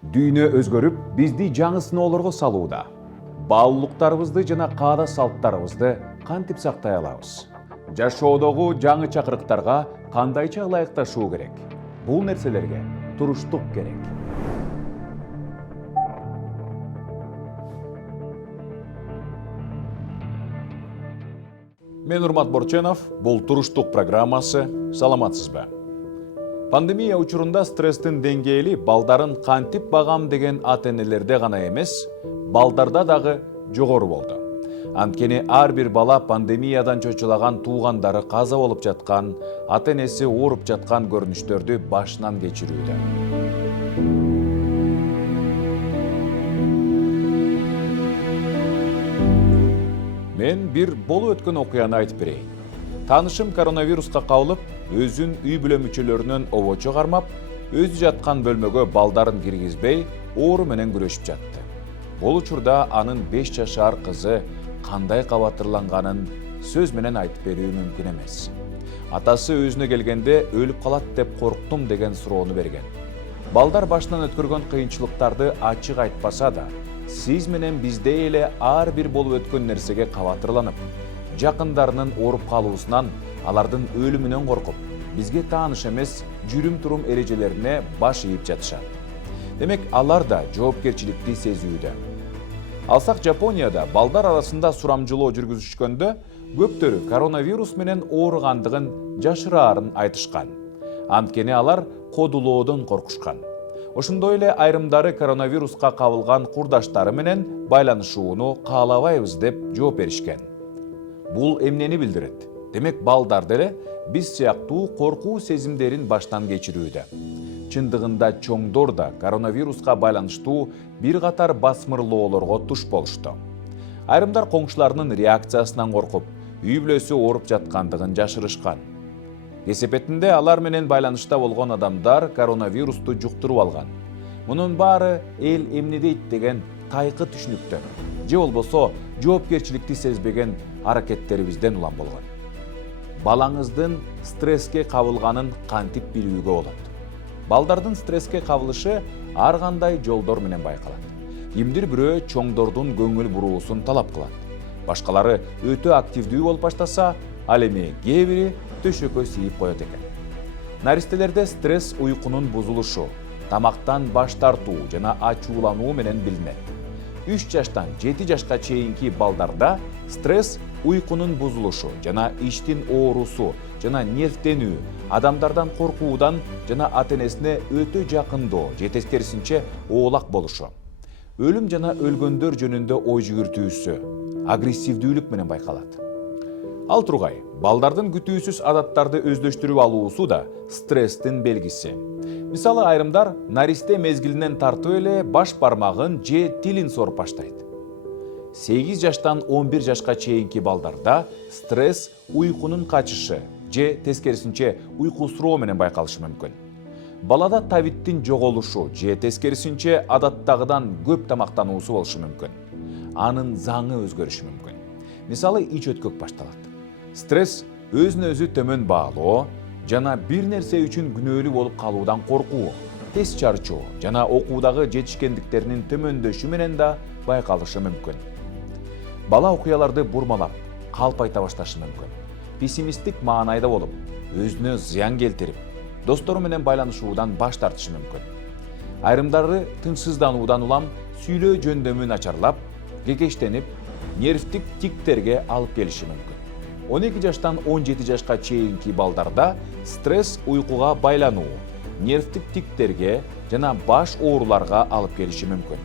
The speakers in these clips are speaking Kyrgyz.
Дүйнө өзгөрүп, бизди жаңы сыноолорго салууда. Баалуулуктарыбызды жана каада салттарыбызды кантип сактай алабыз? Жашоодогу жаңы чакырыктарга кандайча ылайыкташуу керек? Бул нерселерге туруштук керек. Мен Урмат Борченов, бул туруштук программасы. Саламатсызбы? Пандемия учурунда стресстин деңгээли балдарын кантип багам деген ата-энелерде гана эмес, балдарда дагы жогору болду. Анткени ар бир бала пандемиядан чочулаган туугандары каза болуп жаткан, ата-энеси ооруп жаткан көрүнүштөрдү башынан кечирүүдө. Мен бир болуп өткөн окуяны айтып берейин. Таанышым коронавируска кабылып, өзүн үй бүлө мүчөлөрүнөн обочо кармап, өзү жаткан бөлмөгө балдарын киргизбей, оору менен күрөшүп жатты. Бул учурда анын 5 жашар кызы кандай кабатырланганын сөз менен айтып берүү мүмкүн эмес. Атасы өзүнө келгенде өлүп калат деп корктум деген суроону берген. Балдар башынан өткөргөн кыйынчылыктарды ачык айтпаса да, сиз менен биздей эле ар бир болуп өткөн нерсеге кабатырланып, жакындарынын ооруп калуусунан, алардын өлүмүнөн коркуп, бизге тааныш эмес жүрүм-турум эрежелерине баш ийип жатышат. Демек, алар да жоопкерчиликти сезүүдө. Алсак Жапонияда балдар арасында сурамжылоо жүргүзүшкөндө, көптөрү коронавирус менен ооругандыгын жашыраарын айтышкан. Анткени алар кодулоодон коркушкан. Ошондой эле айрымдары коронавируска кабылган курдаштары менен байланышууну каалабайбыз деп жооп беришкен. Бул эмнени билдирет? Демек, балдар деле биз сыяктуу коркуу сезимдерин баштан кечирүүдө. Чындыгында чоңдор да коронавируска байланыштуу бир катар басмырлоолорго туш болушту. Айрымдар коңшуларынын реакциясынан коркуп, үй бүлөсү ооруп жаткандыгын жашырышкан. Кесепетинде алар менен байланышта болгон адамдар коронавирусту жуктуруп алган. Мунун баары эл эмне дейт деген тайкы түшүнүктөн, же болбосо жоопкерчиликти сезбеген аракеттерибизден улам болгон. Балаңыздын стресске кабылганын кантип билүүгө болот? Балдардын стресске кабылышы ар кандай жолдор менен байкалат. Кимдир бирөө чоңдордун көңүл буруусун талап кылат. Башкалары өтө активдүү болуп баштаса, ал эми кээ бири төшөккө сийип коет экен. Наристелерде стресс уйкунун бузулушу, тамактан баш тартуу жана ачуулануу менен билинет. 3 жаштан 7 жашка чейинки балдарда стресс уйкунун бузулушу жана иштин оорусу жана нервтенүү, адамдардан коркуудан жана ата-энесине өтө жакындоо же тескерисинче оолак болушу, өлүм жана өлгөндөр жөнүндө ой жүгүртүүсү, агрессивдүүлүк менен байкалат. Ал тургай, балдардын күтүүсүз адаттарды өздөштүрүп алуусу да стресстин белгиси. Мисалы, айрымдар наристе мезгилинен тартып эле баш бармагын же тилин соруп баштайт. 8 жаштан 11 жашка чейинки балдарда стресс уйкунун качышы же тескерисинче уйкусуроо менен байкалышы мүмкүн. Балада табиттин жоголушу же тескерисинче адаттагыдан көп тамактануусу болушу мүмкүн. Анын заңы өзгөрүшү мүмкүн. Мисалы, ич өткөк башталат. Стресс өзүн өзү төмөн баалоо жана бир нерсе үчүн күнөөлүү болуп калуудан коркуу, тез чарчоо жана окуудагы жетишкендиктеринин төмөндөшү менен да байкалышы мүмкүн. Бала окуяларды бурмалап, калп айта башташы мүмкүн. Пессимисттик маанайда болуп, өзүнө зыян келтирип, достору менен байланышуудан баш тартышы мүмкүн. Айрымдары тынчсыздануудан улам сүйлөө жөндөмү начарлап, кекештенип, нервтик тиктерге алып келиши мүмкүн. 12 жаштан 17 жашка чейинки балдарда стресс уйкуга байлануу, нервтик тиктерге жана баш ооруларга алып келиши мүмкүн.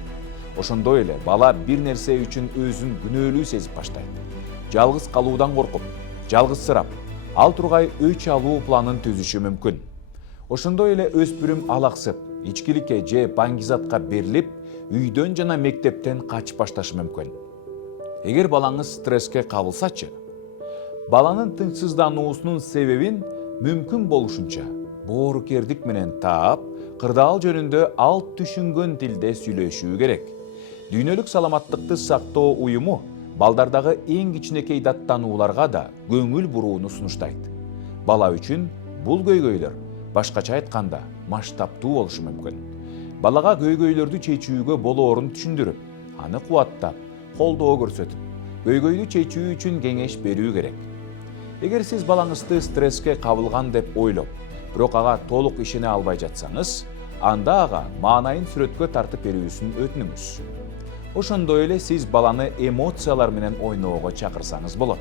Ошондой эле бала бир нерсе үчүн өзүн күнөөлүү сезип баштайт. Жалгыз калуудан коркуп, жалгызсырап, ал тургай өч алуу планын түзүшү мүмкүн. Ошондой эле өспүрүм алаксып, ичкиликке же баңгизатка берилип, үйдөн жана мектептен качып башташы мүмкүн. Эгер балаңыз стресске кабылсачы, баланын тынчсыздануусунун себебин мүмкүн болушунча боорукердик менен таап, кырдаал жөнүндө ал түшүнгөн тилде сүйлөшүү керек. Дүйнөлүк саламаттыкты сактоо уюму балдардагы эң кичинекей даттанууларга да көңүл бурууну сунуштайт. Бала үчүн бул көйгөйлөр башкача айтканда масштабтуу болушу мүмкүн. Балага көйгөйлөрдү чечүүгө болоорун түшүндүрүп, аны кубаттап, колдоо көрсөтүп, көйгөйдү чечүү үчүн кеңеш берүү керек. Эгер сиз балаңызды стресске кабылган деп ойлоп, бирок ага толук ишене албай жатсаңыз, анда ага маанайын сүрөткө тартып берүүсүн өтүнүңүз. Ошондой эле сиз баланы эмоциялар менен ойноого чакырсаңыз болот.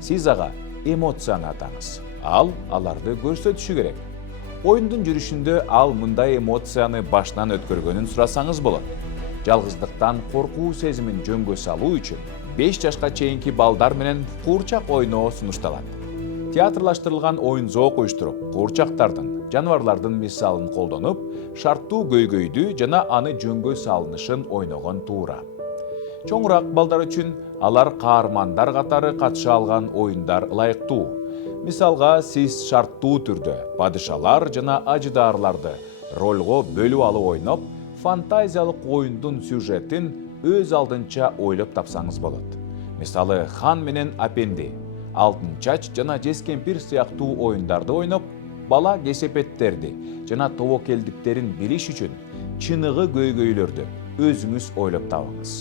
Сиз ага эмоцияны атаңыз. Ал аларды көрсөтүшү керек. Оюндун жүрүшүндө ал мындай эмоцияны башынан өткөргөнүн сурасаңыз болот. Жалгыздыктан коркуу сезимин жөнгө салуу үчүн 5 жашка чейинки балдар менен куурчак ойноо сунушталат. Театрлаштырылган оюн-зоок уюштуруп, куурчактардын, жаныбарлардын мисалын колдонуп, шарттуу көйгөйдү жана аны жөнгө салынышын ойногон туура. Чоңураак балдар үчүн алар каармандар катары катыша алган оюндар ылайыктуу. Мисалга, сиз шарттуу түрдө падышалар жана ажыдаарларды ролго бөлүп алып ойноп, фантазиялык оюндун сюжетин өз алдынча ойлоп тапсаңыз болот. Мисалы, хан менен апенди, алтын чач жана жез кемпир сыяктуу оюндарды ойноп, бала кесепеттерди жана тобокелдиктерин билиш үчүн чыныгы көйгөйлөрдү өзүңүз ойлоп табыңыз.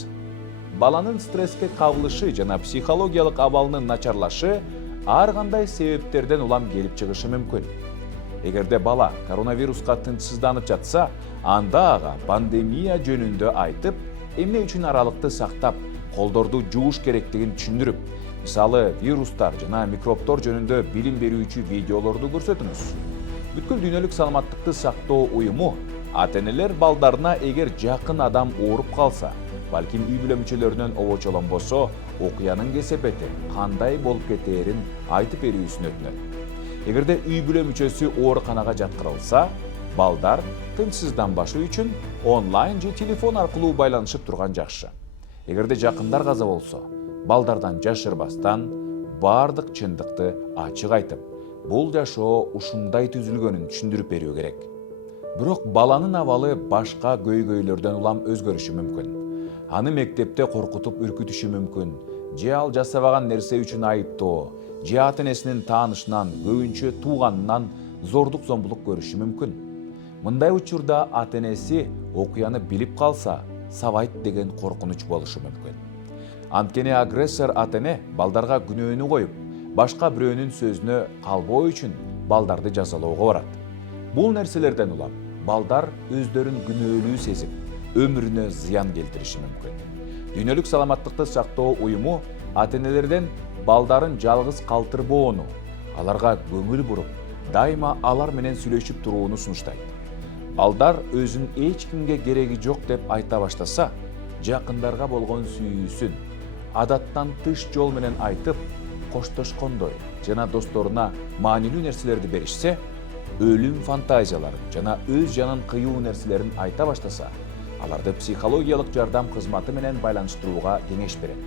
Баланын стресске кабылышы жана психологиялык абалынын начарлашы ар кандай себептерден улам келип чыгышы мүмкүн. Эгерде бала коронавируска тынчсызданып жатса, анда ага пандемия жөнүндө айтып, эмне үчүн аралыкты сактап, колдорду жууш керектигин түшүндүрүп, мисалы, вирустар жана микробтор жөнүндө билим берүүчү видеолорду көрсөтүңүз. Бүткүл дүйнөлүк саламаттыкты сактоо уюму ата-энелер балдарына эгер жакын адам ооруп калса, балким үй бүлө мүчөлөрүнөн обочолонбосо, окуянын кесепети кандай болуп кетээрин айтып берүүсүн өтүнөт. Эгерде үй бүлө мүчөсү ооруканага жаткырылса, балдар тынчсызданбашы үчүн онлайн же телефон аркылуу байланышып турган жакшы. Эгерде жакындар каза болсо, балдардан жашырбастан баардык чындыкты ачык айтып, бул жашоо ушундай түзүлгөнүн түшүндүрүп берүү керек. Бирок баланын абалы башка көйгөйлөрдөн улам өзгөрүшү мүмкүн. Аны мектепте коркутуп үркүтүшү мүмкүн, же ал жасабаган нерсе үчүн айыптоо, же ата-энесинин таанышынан, көбүнчө тууганынан зордук зомбулук көрүшү мүмкүн. Мындай учурда ата-энеси окуяны билип калса, сабайт деген коркунуч болушу мүмкүн. Анткени агрессор ата-эне балдарга күнөөнү коюп, башка бирөөнүн сөзүнө калбоо үчүн балдарды жазалоого барат. Бул нерселерден улам балдар өздөрүн күнөөлүү сезип, өмүрүнө зыян келтириши мүмкүн. Дүйнөлүк саламаттыкты сактоо уюму ата-энелерден балдарын жалгыз калтырбоону, аларга көңүл буруп, дайыма алар менен сүйлөшүп турууну сунуштайт. Балдар өзүн эч кимге кереги жок деп айта баштаса, жакындарга болгон сүйүүсүн адаттан тыш жол менен айтып, коштошкондой жана досторуна маанилүү нерселерди беришсе, өлүм фантазияларын жана өз жанын кыюу нерселерин айта баштаса, аларды психологиялык жардам кызматы менен байланыштырууга кеңеш берет.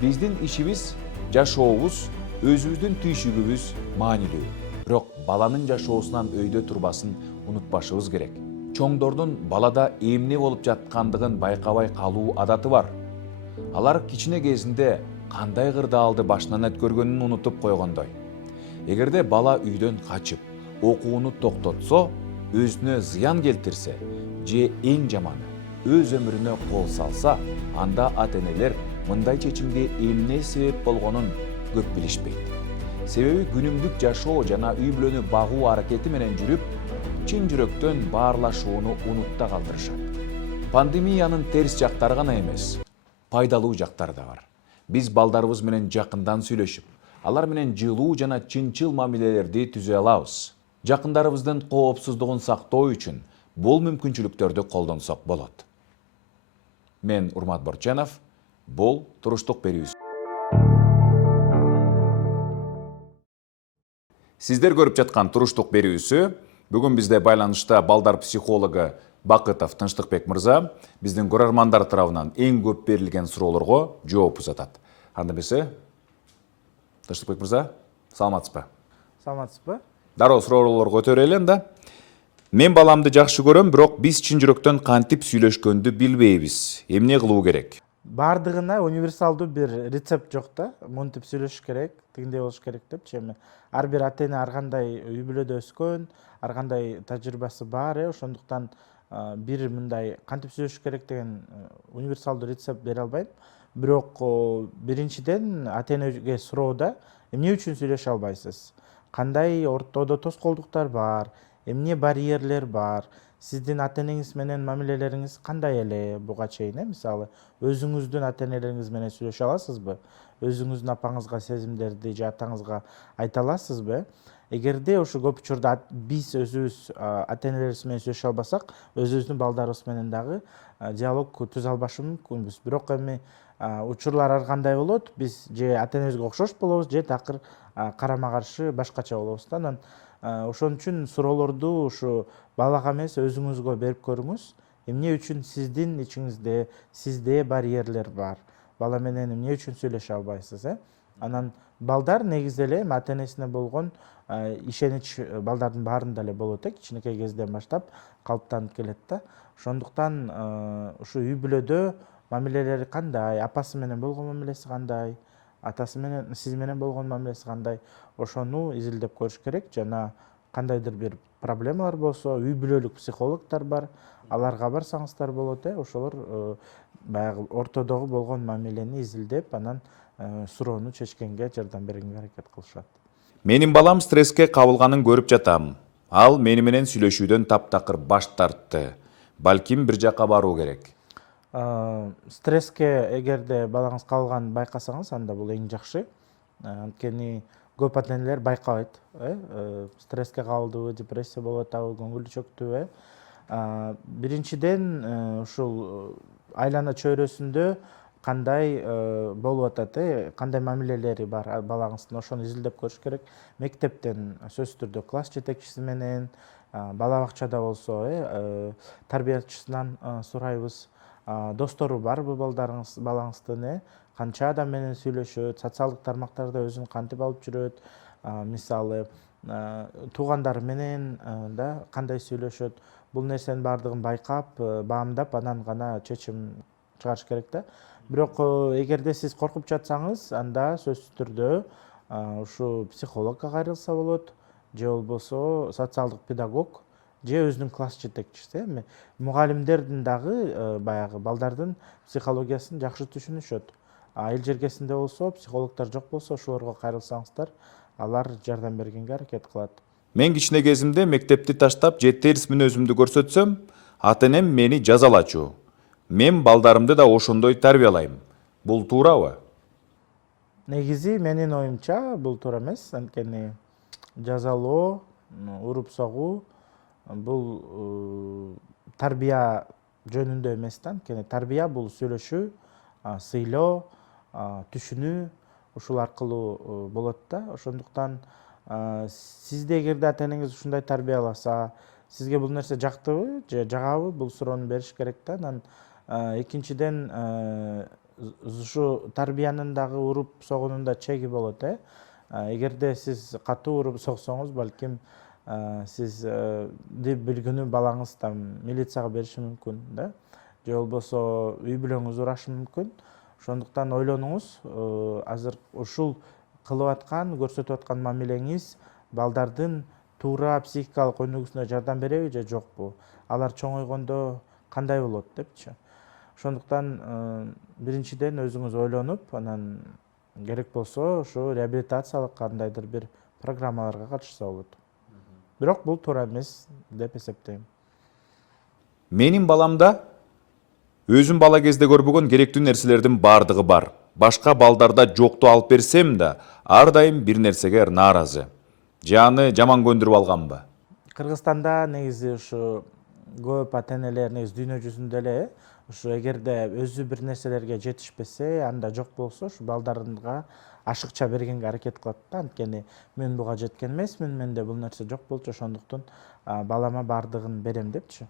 Биздин ишибиз, жашообуз, өзүбүздүн түйшүгүбүз маанилүү. Бирок баланын жашоосунан өйдө турбасын унутпашыбыз керек. Чоңдордун балада эмне болуп жаткандыгын байкабай калуу адаты бар. Алар кичине кезинде кандай кырдаалды башынан өткөргөнүн унутуп койгондой. Эгерде бала үйдөн качып, окууну токтотсо, өзүнө зыян келтирсе, же эң жаманы, өз өмүрүнө кол салса, анда ата-энелер мындай чечимге эмне себеп болгонун көп билишпейт. Себеби күнүмдүк жашоо жана үй бүлөнү багуу аракети менен жүрүп, чын жүрөктөн баарлашууну унутта калтырышат. Пандемиянын терс жактары гана эмес, пайдалуу жактары да бар. Биз балдарыбыз менен жакындан сүйлөшүп, алар менен жылуу жана чынчыл мамилелерди түзө алабыз. Жакындарыбыздын коопсуздугун сактоо үчүн бул мүмкүнчүлүктөрдү колдонсок болот. Мен Урмат Борченов, бул туруштук берүүсү. Сиздер көрүп жаткан туруштук берүүсү бүгүн бизде байланышта балдар психологу Бакытов Тынчтыкбек мырза биздин көрөрмандар тарабынан эң көп берилген суроолорго жооп узатат. Анда эмесе, Тынчтыкбек мырза, саламатсызбы? Саламатсызбы? Дароо суроолорго өтөрөлү анда. Мен баламды жакшы көрөм, бирок биз чын жүрөктөн кантип сүйлөшкөндү билбейбиз. Эмне кылуу керек? Бардыгына универсалдуу бир рецепт жок да. Монтип сүйлөшүш керек, тигиндей болуш керек депчи. Эми ар бир ата-эне ар кандай үй бүлөдө өскөн, ар кандай тажрыйбасы бар, ошондуктан бир мындай кантип сүйлөшүш керек деген универсалдуу рецепт бере албайм. Бирок биринчиден ата энеге суроодо эмне үчүн сүйлөшө албайсыз? Кандай ортодо тоскоолдуктар бар? Эмне барьерлер бар? Сиздин ата энеңиз менен мамилелериңиз кандай эле буга чейин? Мисалы, өзүңүздүн ата энелериңиз менен сүйлөшө аласызбы? Өзүңүздүн апаңызга сезимдерди же атаңызга айта аласызбы? Эгерде ушу көп учурда биз өзүбүз ата энелерибиз менен сүйлөшө албасак, өзүбүздүн балдарыбыз менен дагы диалог түзө албашы мүмкүнбүз. Бирок эми учурлар ар кандай болот? Биз же ата энебизге окшош болобуз, же такыр карама каршы башкача болобуз да. Анан ошон үчүн суроолорду ушу балага эмес өзүңүзгө берип көрүңүз. Эмне үчүн сиздин ичиңизде, сизде барьерлер бар? Бала менен эмне үчүн сүйлөшө албайсыз? Анан балдар негизи эле ата энесине болгон ишенич балдардын баарында эле болот, кичинекей кезден баштап калыптанып келет да. Ошондуктан ушу үй бүлөдө мамилелери кандай, апасы менен болгон мамилеси кандай, атасы менен сиз менен болгон мамилеси кандай, ошону изилдеп көрүш керек. Жана кандайдыр бир проблемалар болсо, үй бүлөлүк психологдор бар, аларга барсаңыздар болот. Ошолор баягы ортодогу болгон мамилени изилдеп, анан суроону чечкенге жардам бергенге аракет кылышат. Менин балам стресске кабылганын көрүп жатам. Ал мени менен сүйлөшүүдөн таптакыр баш тартты. Балким бир жака баруу керек. Стресске эгерде балаңыз кабылганын байкасаңыз, анда бул эң жакшы. Анткени көп ата энелер байкабайт. Стресске кабылдыбы, депрессия болуп атабы, көңүлү чөктүбү. Биринчиден ушул айлана чөйрөсүндө кандай болуп атат, кандай мамилелери бар балаңыздын, ошону изилдеп көрүш керек. Мектептен сөзсүз түрдө класс жетекчиси менен, бала бакчада болсо тарбиячысынан сурайбыз. Достору барбы балаңыздын, канча адам менен сүйлөшөт, социалдык тармактарда өзүн кантип алып жүрөт, мисалы туугандары менен да кандай сүйлөшөт. Бул нерсенин баардыгын байкап, баамдап, анан гана чечим чыгарыш керек да. Бирок эгерде сиз коркуп жатсаңыз, анда сөзсүз түрдө ушу психологко кайрылса болот, же болбосо социалдык педагог, же өзүнүн класс жетекчиси. Эми мугалимдердин дагы баягы балдардын психологиясын жакшы түшүнүшөт. Айыл жергесинде болсо, психологдор жок болсо, ошолорго кайрылсаңыздар, алар жардам бергенге аракет кылат. Мен кичине кезимде мектепти таштап, же терс мүнөзүмдү көрсөтсөм, ата энем мени жазалачу. Мен балдарымды да ошондой тарбиялайм. Бул туурабы? Негизи менин оюмча бул туура эмес. Анткени жазалоо, уруп согуу бул тарбия жөнүндө эмес да. Анткени тарбия бул сүйлөшүү, сыйлоо, түшүнүү, ушул аркылуу болот да. Ошондуктан сизди эгерде ата энеңиз ушундай тарбияласа, сизге бул нерсе жактыбы же жагабы, бул суроону бериш керек да. Анан экинчиден ушу тарбиянын дагы уруп согуунун да чеги болот. Эгерде сиз катуу уруп соксоңуз, балким сизди билгүнү балаңыз там милицияга бериши мүмкүн да, же болбосо үй бүлөңүз урашы мүмкүн. Ошондуктан ойлонуңуз, азыр ушул кылып аткан, көрсөтүп аткан мамилеңиз балдардын туура психикалык өнүгүүсүнө жардам береби же жокпу? Алар чоңойгондо кандай болот депчи. Ошондуктан биринчиден өзүңүз ойлонуп, анан керек болсо ушу реабилитациялык кандайдыр бир программаларга катышса болот. Бирок бул туура эмес деп эсептейм. Менин баламда өзүм бала кезде көрбөгөн керектүү нерселердин бардыгы бар. Башка балдарда жокту алып берсем да, ар дайым бир нерсеге нааразы. Аны жаман көндүрүп алганбы? Кыргызстанда негизи ушу көп ата энелер негизи дүйнө жүзүндө эле ушу эгерде өзү бир нерселерге жетишпесе, анда жок болсо, ушу балдарынга ашыкча бергенге аракет кылат да. Анткени мен буга жеткен эмесмин, менде бул нерсе жок болчу, ошондуктан балама бардыгын берем депчи.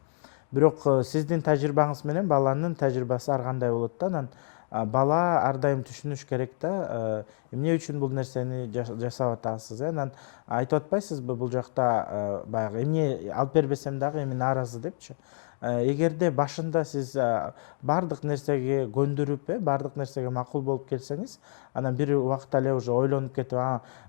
Бирок сиздин тажрыйбаңыз менен баланын тажрыйбасы ар кандай болот да. Анан бала ар дайым түшүнүш керек да, эмне үчүн бул нерсени жасап атасыз. Анан айтып атпайсызбы бул жакта баягы эмне алып бербесем дагы эми нааразы депчи. эгерде башында сиз баардык нерсеге көндүрүп баардык нерсеге макул болуп келсеңиз, анан бир убакта эле уже ойлонуп кетип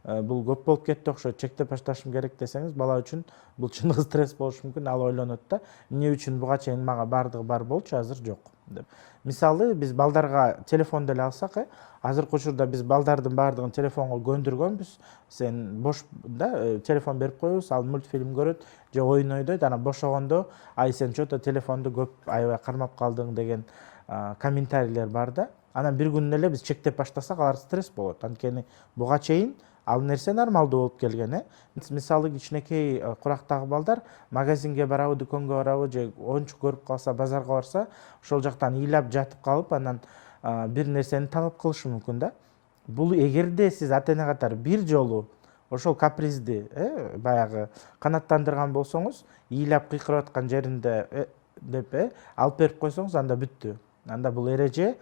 бул көп болуп кетти окшойт, чектеп башташым керек десеңиз, бала үчүн бул чыныгы стресс болушу мүмкүн. Ал ойлонот да, эмне үчүн буга чейин мага баардыгы бар болчу, азыр жок деп. Мисалы биз балдарга телефон деле алсак, азыркы учурда биз балдардын баардыгын телефонго көндүргөнбүз. Сен бош телефон берип коебуз, ал мультфильм көрөт же оюн ойнойт, анан бошогондо ай сен чото телефонду көп аябай кармап калдың деген комментарийлер бар да. Анан бир күнү эле биз чектеп баштасак, алар стресс болот. Анткени буга чейин ал нерсе нормалдуу болуп келген. Мисалы кичинекей курактагы балдар магазинге барабы, дүкөнгө барабы же оюнчук көрүп калса, базарга барса, ошол жактан ыйлап жатып калып, анан бир нерсени талап кылышы мүмкүн да. Бул эгерде сиз ата эне катары бир жолу ошол капризди баягы канааттандырган болсоңуз, ыйлап кыйкырып аткан жеринде деп алып берип койсоңуз, анда бүттү. Анда бул эреже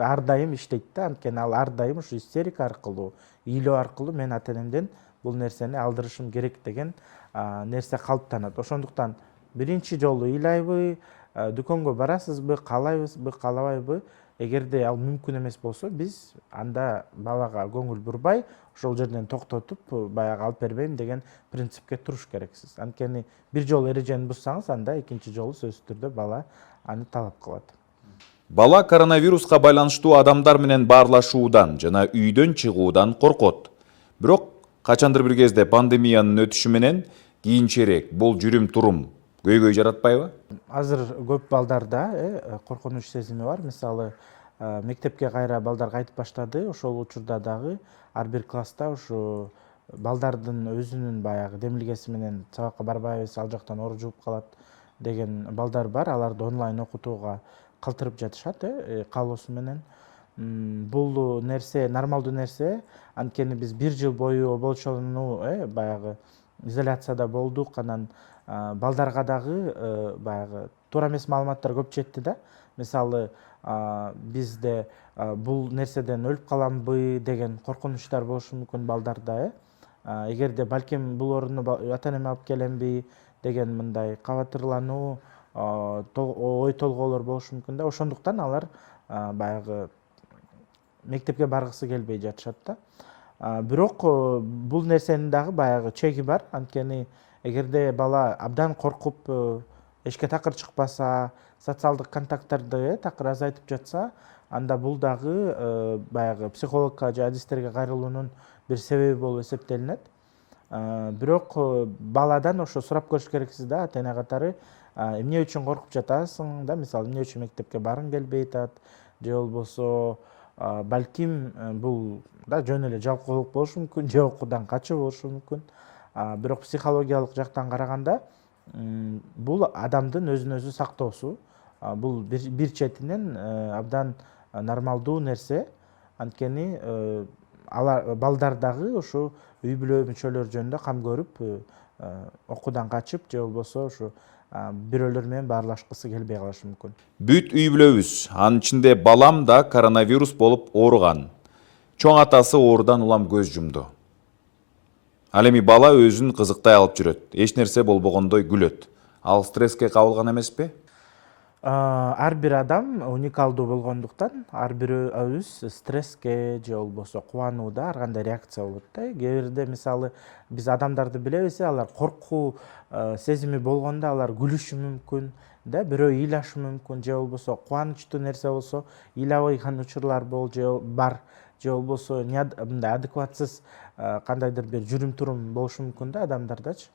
ар дайым иштейт да, анткени ал ар дайым ушу истерика аркылуу, ыйлоо аркылуу мен ата энемден бул нерсени алдырышым керек деген нерсе калыптанат. Ошондуктан биринчи жолу ыйлайбы, дүкөнгө барасызбы, каалайбызбы, каалабайбы, эгерде ал мүмкүн эмес болсо, биз анда балага көңүл бурбай, ошол жерден токтотуп, баягы алып бербейм деген принципке туруш керексиз. Анткени бир жолу эрежени буссаңыз, анда экинчи жолу сөзсүз түрдө бала аны талап кылат. Бала коронавируска байланыштуу адамдар менен баарлашуудан жана үйдөн чыгуудан коркот. Бирок качандыр бир кезде пандемиянын өтүшү менен кийинчерээк бул жүрүм-турум көйгөй жаратпайбы? Азыр көп балдарда коркунуч сезими бар. Мисалы, мектепке кайра балдар кайтып баштады. Ошол учурда дагы ар бир класста ушу балдардын өзүнүн баягы демилгеси менен сабакка барбайбыз, ал жактан оор жугуп калат деген балдар бар. Аларды онлайн окутууга калтырып жатышат, каалоосу менен. Бул нерсе нормалдуу нерсе. Анткени биз бир жыл бою оболчолууну баягы изоляцияда болдук. Анан балдарга дагы баягы туура эмес маалыматтар көп жетти да. Мисалы, бизде бул нерседен өлүп каламбы деген коркунучтар болушу мүмкүн балдарда. Эгерде балким бул орунду ата энеме алып келемби деген мындай кабатырлануу, ой толгоолор болушу мүмкүн да. Ошондуктан алар баягы мектепке баргысы келбей жатышат да. Бирок бул нерсенин дагы баягы чеги бар. Анткени эгерде бала абдан коркуп, эшикке такыр чыкпаса, социалдык контакттарды такыр азайтып жатса, анда бул дагы баягы психологко же адистерге кайрылуунун бир себеби болуп эсептелинет. Бирок баладан ошо сурап көрүш керексиз да, ата эне катары, эмне үчүн коркуп жатасың да, мисалы, эмне үчүн мектепке баргың келбей атат, же болбосо балким бул да жөн эле жалкоолук болушу мүмкүн, же окуудан качуу болушу мүмкүн. Бирок психологиялык жактан караганда бул адамдын өзүн өзү сактоосу. Бул бир четинен абдан нормалдуу нерсе. Анткени алар балдар дагы ушу үй бүлө мүчөлөрү жөнүндө кам көрүп, окуудан качып же болбосо ушу бирөөлөр менен баарлашкысы келбей калышы мүмкүн. Бүт үй бүлөбүз, анын ичинде балам да коронавирус болуп ооруган. Чоң атасы оорудан улам көз жумду. Ал эми бала өзүн кызыктай алып жүрөт, эч нерсе болбогондой күлөт. Ал стресске кабылган эмеспи? Ар бир адам уникалдуу болгондуктан, ар бирөөбүз стресске же болбосо кубанууда ар кандай реакция болот да. Кээ бирде мисалы биз адамдарды билебиз, алар коркуу сезими болгондо алар күлүшү мүмкүн, да, бирөө ыйлашы мүмкүн, же болбосо кубанычтуу нерсе болсо ыйлабайган учурлар бар, же болбосо мындай адекватсыз кандайдыр бир жүрүм-турум болушу мүмкүн да адамдардачы.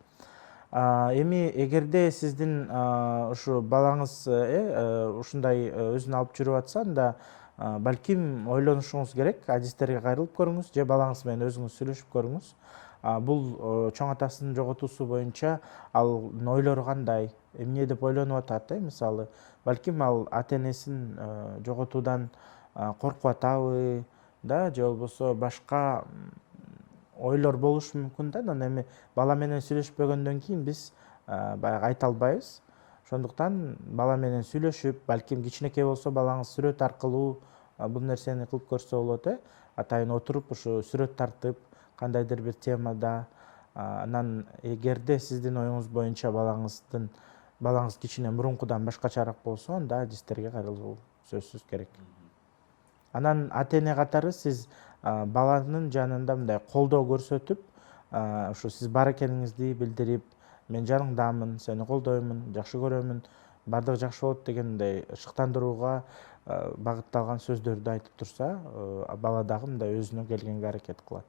Эми эгерде сиздин ушу балаңыз ушундай өзүн алып жүрүп атса, анда балким ойлонушуңуз керек, адистерге кайрылып көрүңүз же балаңыз менен өзүңүз сүйлөшүп көрүңүз. Бул чоң атасынын жоготуусу боюнча алын ойлору кандай, эмне деп ойлонуп атат, мисалы, балким ал ата энесин жоготуудан коркуп атабы, да, же болбосо башка ойлор болушу мүмкүн да. Анан эми бала менен сүйлөшпөгөндөн кийин биз баягы айта албайбыз. Ошондуктан бала менен сүйлөшүп, балким кичинекей болсо балаңыз сүрөт аркылуу бул нерсени кылып көрсө болот, атайын отуруп ушу сүрөт тартып, кандайдыр бир темада. Анан эгерде сиздин оюңуз боюнча балаңыздын балаңыз кичине мурункудан башкачараак болсо, анда адистерге каралуу сөзсүз керек. Анан ата эне катары сиз баланын жанында мындай колдоо көрсөтүп, ушу сиз бар экениңизди билдирип, мен жаныңдамын, сени колдоймун, жакшы көрөмүн, баардыгы жакшы болот дегендей шыктандырууга багытталган сөздөрдү айтып турса, бала дагы мындай өзүнө келгенге аракет кылат.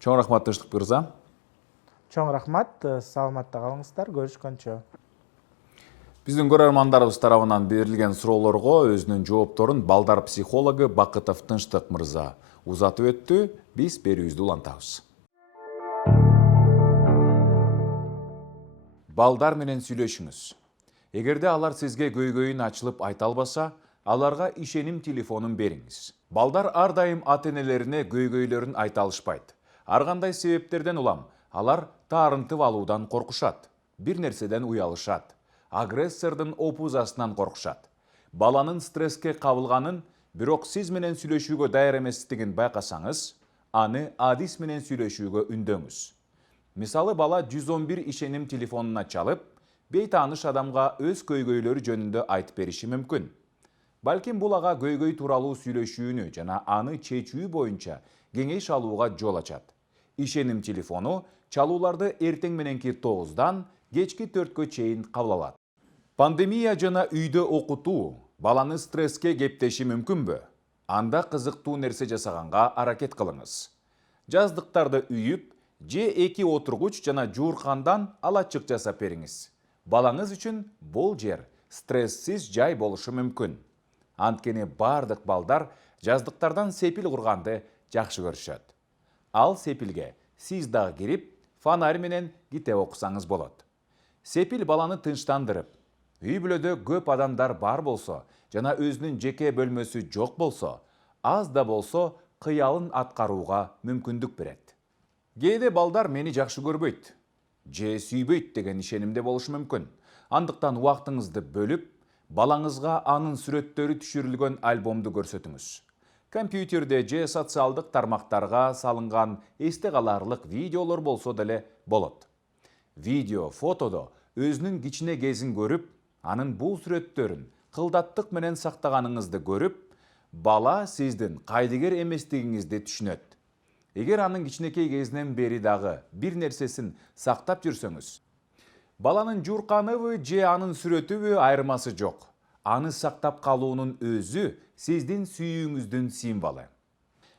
Чоң рахмат Тынчтык мырза. Чоң рахмат, саламатта калыңыздар, көрүшкөнчө. Биздин көрөрмандарыбыз тарабынан берилген суроолорго өзүнүн жоопторун балдар психологу Бакытов Тынчтык мырза узатып өттү. Биз берүүбүздү улантабыз. Балдар менен сүйлөшүңүз. Эгерде алар сизге көйгөйүн ачылып айта албаса, аларга ишеним телефонун бериңиз. Балдар ар дайым ата-энелерине көйгөйлөрүн айта алышпайт. Ар кандай себептерден улам алар таарынтып алуудан коркушат, бир нерседен уялышат, агрессордун опузасынан коркушат. Баланын стресске кабылганын, бирок сиз менен сүйлөшүүгө даяр эместигин байкасаңыз, аны адис менен сүйлөшүүгө үндөңүз. Мисалы, бала 111 ишеним телефонуна чалып, бейтааныш адамга өз көйгөйлөрү жөнүндө айтып бериши мүмкүн. Балким бул ага көйгөй тууралуу сүйлөшүүнү жана аны чечүү боюнча кеңеш алууга жол ачат. Ишеним телефону чалууларды эртең мененки 9-дан кечки 4-кө чейин кабыл алат. Пандемия жана үйдө окутуу баланы стресске кептеши мүмкүнбү? Анда кызыктуу нерсе жасаганга аракет кылыңыз. Жаздыктарды үйүп, же 2 отургуч жана жууркандан алачык жасап бериңиз. Балаңыз үчүн бул жер стрессиз жай болушу мүмкүн. Анткени бардык балдар жаздыктардан сепил курганды жакшы көрүшөт. Ал сепилге сиз дагы кирип, фонарь менен китеп окусаңыз болот. Сепил баланы тынчтандырып, үй бүлөдө көп адамдар бар болсо жана өзүнүн жеке бөлмөсү жок болсо, аз да болсо кыялын аткарууга мүмкүндүк берет. Кээде балдар мени жакшы көрбөйт, же сүйбөйт деген ишенимде болушу мүмкүн. Андыктан убактыңызды бөлүп, балаңызга анын сүрөттөрү түшүрүлгөн альбомду көрсөтүңүз. Компьютерде же социалдык тармактарга салынган эсте каларлык видеолор болсо деле болот. Видео, фотодо өзүнүн кичине кезин көрүп, анын бул сүрөттөрүн кылдаттык менен сактаганыңызды көрүп, бала сиздин кайдыгер эместигиңизди түшүнөт. Эгер анын кичинекей кезинен бери дагы бир нерсесин сактап жүрсөңүз, баланын жуурканыбы же анын сүрөтүбү айырмасы жок. Аны сактап калуунун өзү сиздин сүйүүңүздүн символу.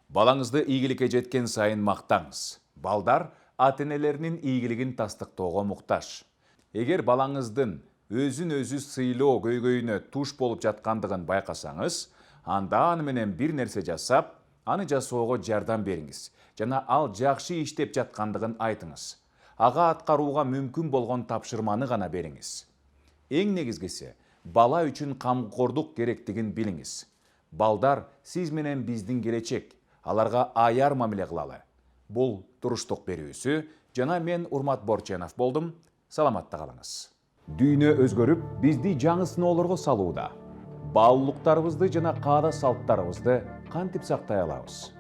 Балаңызды ийгиликке жеткен сайын мактаңыз. Балдар ата-энелеринин ийгилигин тастыктоого муктаж. Эгер балаңыздын өзүн өзү сыйлоо көйгөйүнө туш болуп жаткандыгын байкасаңыз, анда аны менен бир нерсе жасап, аны жасоого жардам бериңиз жана ал жакшы иштеп жаткандыгын айтыңыз. Ага аткарууга мүмкүн болгон тапшырманы гана бериңиз. Эң негизгиси, бала үчүн камкордук керектигин билиңиз. Балдар сиз менен биздин келечек, аларга аяр мамиле кылалы. Бул туруштук берүүсү жана мен Урмат Борченов болдум. Саламатта калыңыз. Дүйнө өзгөрүп, бизди жаңы сыноолорго салууда. Баалуулуктарыбызды жана каада салттарыбызды кантип сактай алабыз?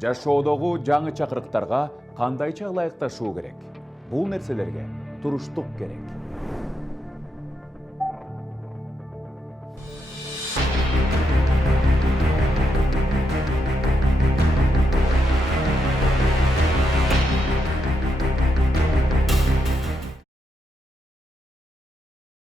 Жашоодогу жаңы чакырыктарга кандайча ылайыкташуу керек? Бул нерселерге туруштук керек.